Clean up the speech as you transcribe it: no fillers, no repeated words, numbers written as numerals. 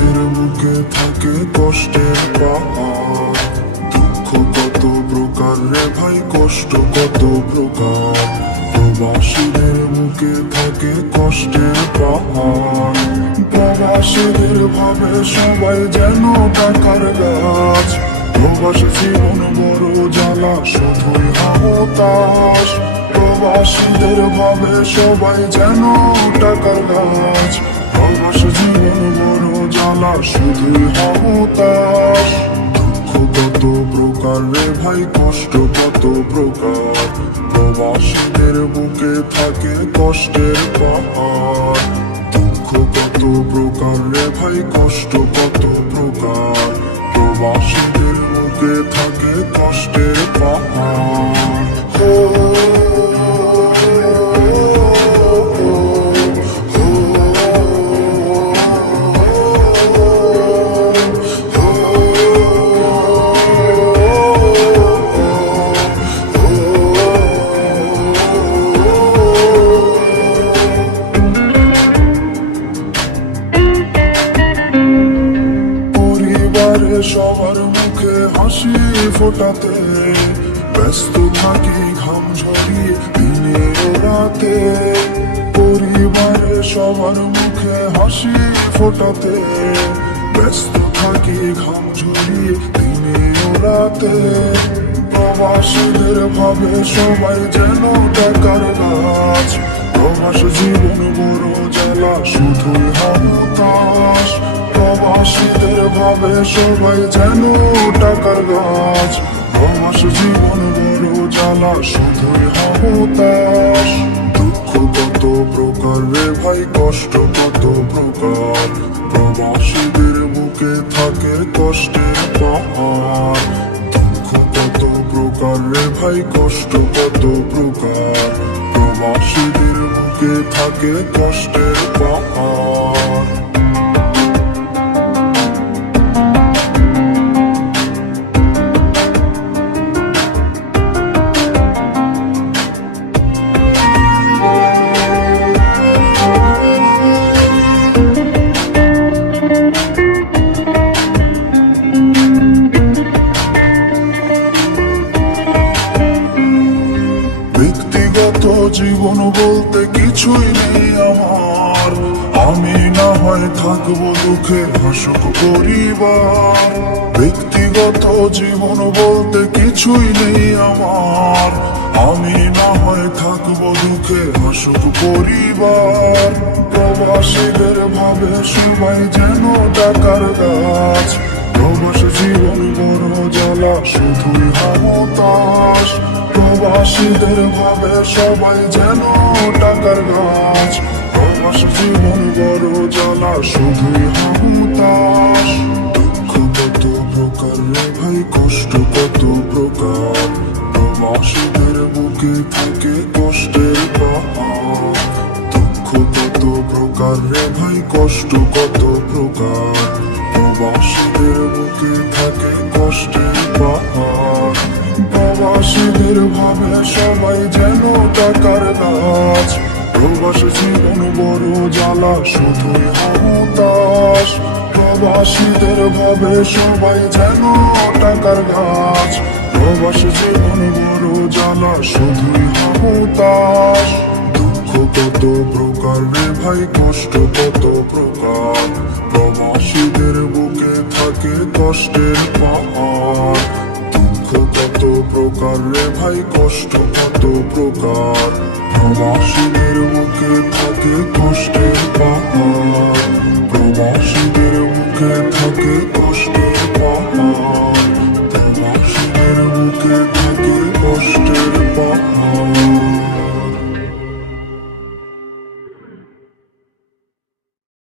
প্রবাসীদের বুকে থাকে কষ্টের পাহাড়। দুঃখ কত প্রকার রে ভাই, কষ্ট কত প্রকার। প্রবাসীদের বুকে থাকে কষ্টের পাহাড়। প্রবাসীদের ভাবে সবাই যেন টাকার গাছ। প্রবাসী জীবন বড় জ্বালা, শুধুই হাহুতাশ। প্রবাসীদের ভাবে সবাই যেন টাকার গাছ। প্রবাসী জীবন বড় জ্বালা, শুধুই হাহুতাশ। দুঃখ কত প্রকার রে ভাই, কষ্ট কত প্রকার। প্রবাসীদের বুকে থাকে কষ্টের পাহাড়। দুঃখ কত প্রকার রে ভাই, কষ্ট কত প্রকার। প্রবাসীদের বুকে থাকে কষ্টের পাহাড়। সবার মুখে হাসি ফোটাতে ব্যস্ত থাকি, ঘাম ঝরিয়ে দিনে ও রাতে। পরিবারে সবার মুখে হাসি ফোটাতে ব্যস্ত থাকি, ঘাম ঝরিয়ে দিনে ও রাতে। প্রবাসীদের ভাবে সবাই যেন টাকার গাছ। প্রবাস জীবন বড় জ্বালা, শুধুই হাহুতাশ। প্রবাসীদের ভাবে সবাই যেন টাকার গাছ। প্রবাস জীবন বড় জ্বালা, শুধুই হাহুতাশ। দুঃখ কত প্রকার রে ভাই, কষ্ট কত প্রকার। প্রবাসীদের বুকে থাকে কষ্টের পাহাড়। দুঃখ কত প্রকার রে ভাই, কষ্ট কত প্রকার। প্রবাসীদের বুকে থাকে কষ্টের পাহাড়। ব্যক্তিগত জীবন বলতে কিছুই নেই আমার। আমি না হয় থাকবো দুঃখে, হাসুক পরিবার। ব্যক্তিগত জীবন বলতে কিছুই নেই আমার। আমি না হয় থাকবো দুঃখে, হাসুক পরিবার। প্রবাসীদের ভাবে সবাই যেন টাকার গাছ। প্রবাস জীবন বড় জ্বালা, শুধুই হাহুতাশ। প্রবাসীদের ভাবে সবাই যেন টাকার গাছ। প্রবাস জীবন বড় জ্বালা, শুধুই হাহুতাশ। দুঃখ কত প্রকার রে ভাই, কষ্ট কত প্রকার। প্রবাসীদের বুকে থাকে কষ্টের পাহাড়। দুঃখ কত প্রকার রে ভাই, কষ্ট কত প্রকার। প্রবাসীদের বুকে থাকে কষ্টের পাহাড়। প্রবাসীদের ভাবে সবাই যেন টাকার গাছ। প্রবাস জীবন বড় জ্বালা, শুধুই হাহুতাশ। প্রবাসীদের ভাবে সবাই যেন টাকার গাছ। প্রবাস জীবন বড় জ্বালা, শুধুই হাহুতাশ। দুঃখ কত প্রকার রে ভাই, কষ্ট কত প্রকার। প্রবাসীদের বুকে থাকে কষ্টের পাহাড়। দুঃখ কত প্রকার রে ভাই, কষ্ট কত প্রকার। প্রবাসীদের বুকে থাকে কষ্টের পাহাড়।